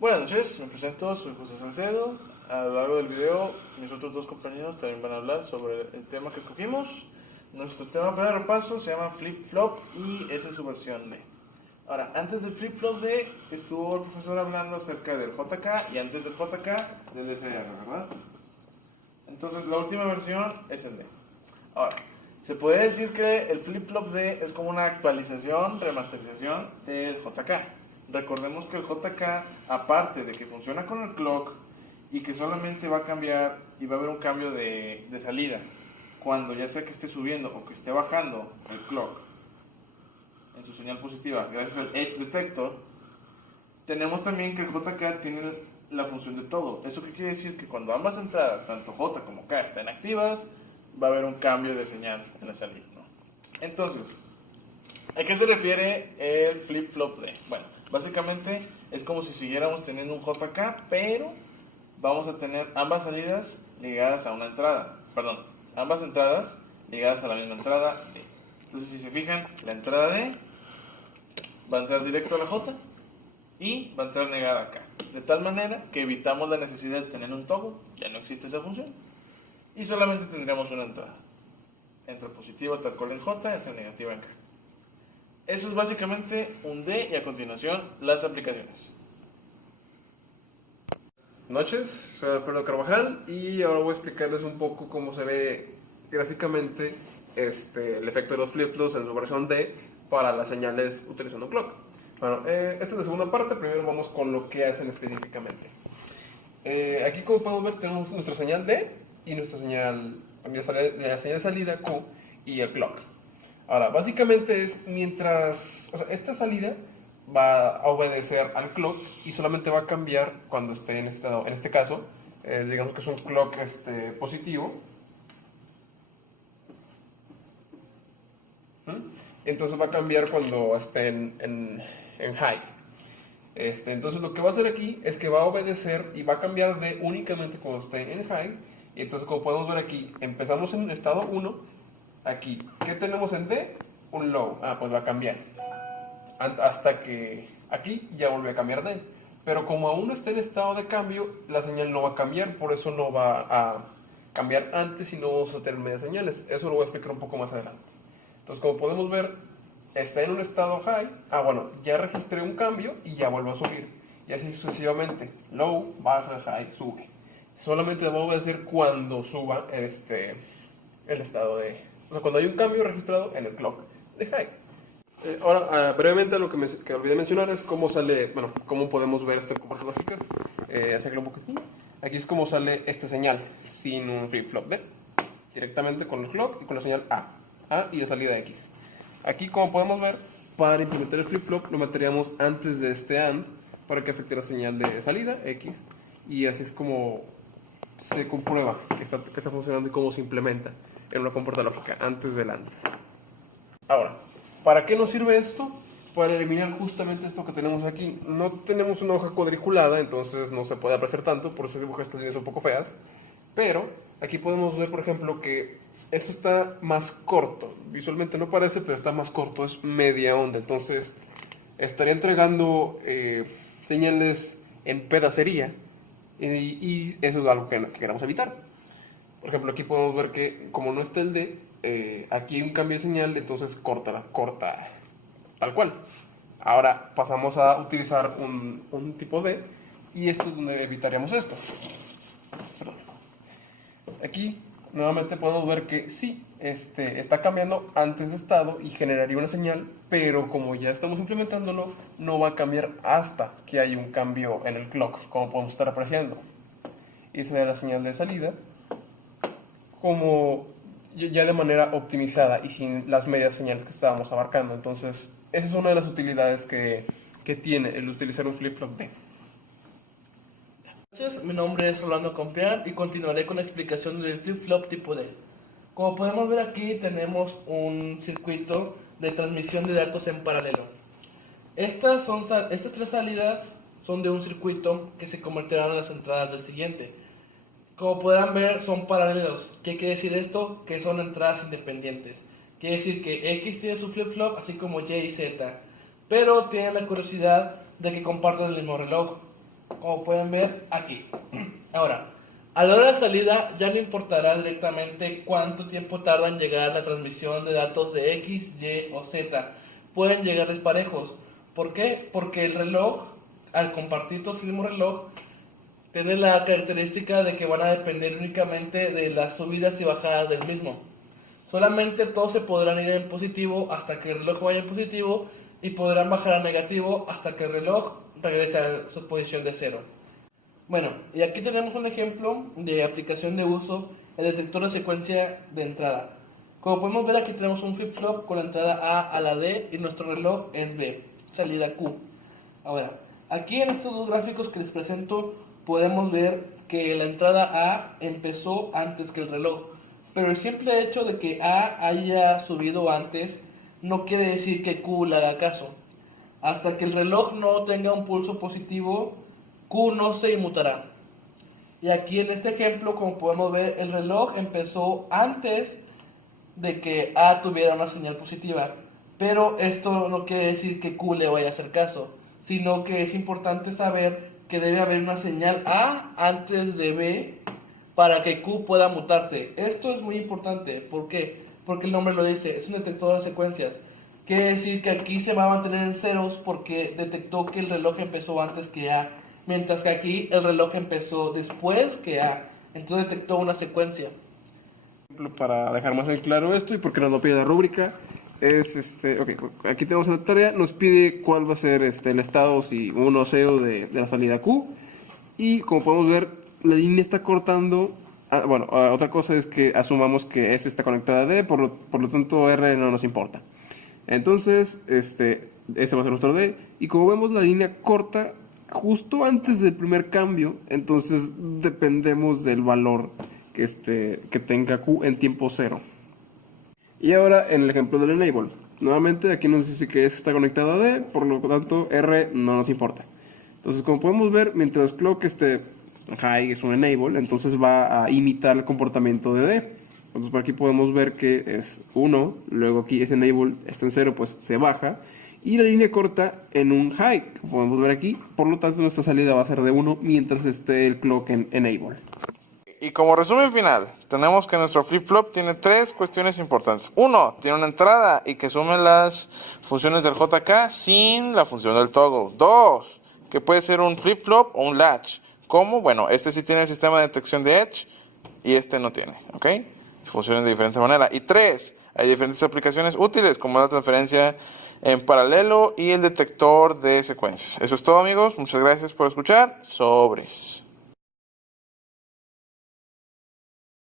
Buenas noches, me presento, soy José Salcedo. A lo largo del video, mis otros dos compañeros también van a hablar sobre el tema que escogimos. Nuestro tema para repaso se llama flip-flop y es en su versión D. Ahora, antes del flip-flop D, estuvo el profesor hablando acerca del JK y antes del JK del SR, ¿verdad? Entonces, la última versión es el D. Ahora, se puede decir que el flip-flop D es como una actualización, remasterización del JK. Recordemos que el JK, aparte de que funciona con el clock y que solamente va a cambiar y va a haber un cambio de salida cuando ya sea que esté subiendo o que esté bajando el clock en su señal positiva gracias al edge detector, tenemos también que el JK tiene la función de todo. ¿Eso qué quiere decir? Que cuando ambas entradas, tanto J como K, estén activas, va a haber un cambio de señal en la salida, ¿no? Entonces, ¿a qué se refiere el flip-flop D? Bueno, básicamente es como si siguiéramos teniendo un JK, pero vamos a tener ambas salidas ligadas a una entrada. Perdón, ambas entradas ligadas a la misma entrada D. Entonces, si se fijan, la entrada D va a entrar directo a la J y va a entrar negada acá. De tal manera que evitamos la necesidad de tener un toggle, ya no existe esa función. Y solamente tendríamos una entrada. Entra positiva tal cual en J, entra negativa en K. Eso es básicamente un D y a continuación las aplicaciones. Buenas noches, soy Alfredo Carvajal y ahora voy a explicarles un poco cómo se ve gráficamente el efecto de los flip-flops en su versión D para las señales utilizando clock. Bueno, esta es la segunda parte, primero vamos con lo que hacen específicamente. Aquí como podemos ver tenemos nuestra señal D y nuestra señal, la señal de salida Q y el clock. Ahora, básicamente es mientras, esta salida va a obedecer al clock y solamente va a cambiar cuando esté en estado, en este caso, digamos que es un clock positivo. Entonces va a cambiar cuando esté en high. Entonces lo que va a hacer aquí es que va a obedecer y va a cambiar de únicamente cuando esté en high. Y entonces como podemos ver aquí, empezamos en estado 1. Aquí, ¿qué tenemos en D? Un low. Pues va a cambiar. Hasta que aquí ya vuelve a cambiar D. Pero como aún está en estado de cambio, la señal no va a cambiar, por eso no va a cambiar antes y no vamos a tener medias señales. Eso lo voy a explicar un poco más adelante. Entonces, como podemos ver, está en un estado high. Bueno, ya registré un cambio y ya vuelvo a subir. Y así sucesivamente. Low, baja, high, sube. Solamente va a obedecer cuando suba el estado de... cuando hay un cambio registrado en el clock de high. Ahora, brevemente lo que olvidé mencionar es cómo sale, bueno, cómo podemos ver esto en compras lógicas. Hacerlo un poquito. Aquí es como sale esta señal sin un flip-flop D. Directamente con el clock y con la señal A y la salida X. Aquí, como podemos ver, para implementar el flip-flop lo meteríamos antes de este AND para que afecte la señal de salida X. Y así es como se comprueba que está funcionando y cómo se implementa en una compuerta lógica antes del AND. Ahora, ¿para qué nos sirve esto? Para eliminar justamente esto que tenemos aquí. No tenemos una hoja cuadriculada, entonces no se puede apreciar tanto, por eso dibujo estas líneas un poco feas. Pero aquí podemos ver, por ejemplo, que esto está más corto. Visualmente no parece, pero está más corto, es media onda. Entonces estaría entregando señales en pedacería y eso es algo que queremos evitar. Por ejemplo, aquí podemos ver que como no está el D, aquí hay un cambio de señal, entonces corta tal cual. Ahora pasamos a utilizar un tipo D y esto es donde evitaríamos esto. Perdón. Aquí nuevamente podemos ver que sí, está cambiando antes de estado y generaría una señal, pero como ya estamos implementándolo, no va a cambiar hasta que haya un cambio en el clock, como podemos estar apreciando. Y esa es la señal de salida, como ya de manera optimizada y sin las medias señales que estábamos abarcando. Entonces, esa es una de las utilidades que tiene el utilizar un flip-flop D. Mi nombre es Rolando Compiar y continuaré con la explicación del flip-flop tipo D. Como podemos ver aquí tenemos un circuito de transmisión de datos en paralelo. Estas tres salidas son de un circuito que se convertirán en las entradas del siguiente. Como podrán ver son paralelos. ¿Qué quiere decir esto? Que son entradas independientes. Quiere decir que X tiene su flip-flop así como Y y Z, pero tienen la curiosidad de que comparten el mismo reloj. como pueden ver aquí. Ahora, a la hora de salida ya no importará directamente cuánto tiempo tarda en llegar la transmisión de datos de X, Y o Z. Pueden llegar desparejos. ¿Por qué? Porque el reloj, al compartir todo el mismo reloj, tiene la característica de que van a depender únicamente de las subidas y bajadas del mismo. Solamente todos se podrán ir en positivo hasta que el reloj vaya en positivo y podrán bajar a negativo hasta que el reloj regrese a su posición de cero. Bueno, y aquí tenemos un ejemplo de aplicación de uso, el detector de secuencia de entrada. Como podemos ver, aquí tenemos un flip-flop con la entrada A a la D y nuestro reloj es B, salida Q. Ahora, aquí en estos dos gráficos que les presento podemos ver que la entrada A empezó antes que el reloj, pero el simple hecho de que A haya subido antes no quiere decir que Q le haga caso. Hasta que el reloj no tenga un pulso positivo, Q no se inmutará. Y aquí en este ejemplo, como podemos ver, el reloj empezó antes de que A tuviera una señal positiva. Pero esto no quiere decir que Q le vaya a hacer caso, sino que es importante saber que debe haber una señal A antes de B para que Q pueda mutarse. Esto es muy importante. ¿Por qué? Porque el nombre lo dice, es un detector de secuencias. Quiere decir que aquí se va a mantener en ceros porque detectó que el reloj empezó antes que A, mientras que aquí el reloj empezó después que A, entonces detectó una secuencia. Para dejar más en claro esto y porque nos lo pide la rúbrica, es aquí tenemos una tarea, nos pide cuál va a ser el estado, si 1 o 0 de la salida Q, y como podemos ver, la línea está cortando. Otra cosa es que asumamos que S está conectada a D, por lo tanto R no nos importa. Entonces, ese va a ser nuestro D, y como vemos la línea corta justo antes del primer cambio, entonces dependemos del valor que tenga Q en tiempo 0. Y ahora en el ejemplo del enable, nuevamente aquí nos dice que S está conectado a D, por lo tanto R no nos importa. Entonces, como podemos ver, mientras clock high es un enable, entonces va a imitar el comportamiento de D. Entonces por aquí podemos ver que es 1, luego aquí es enable, está en 0, pues se baja, y la línea corta en un high, como podemos ver aquí, por lo tanto nuestra salida va a ser de 1 mientras esté el clock en enable. Y como resumen final, tenemos que nuestro flip-flop tiene tres cuestiones importantes. Uno, tiene una entrada y que sume las funciones del JK sin la función del toggle. Dos, que puede ser un flip-flop o un latch. ¿Cómo? Bueno, este sí tiene el sistema de detección de edge y este no tiene, ¿ok? Funcionan de diferente manera. Y tres, hay diferentes aplicaciones útiles como la transferencia en paralelo y el detector de secuencias. Eso es todo, amigos. Muchas gracias por escuchar. Sobres.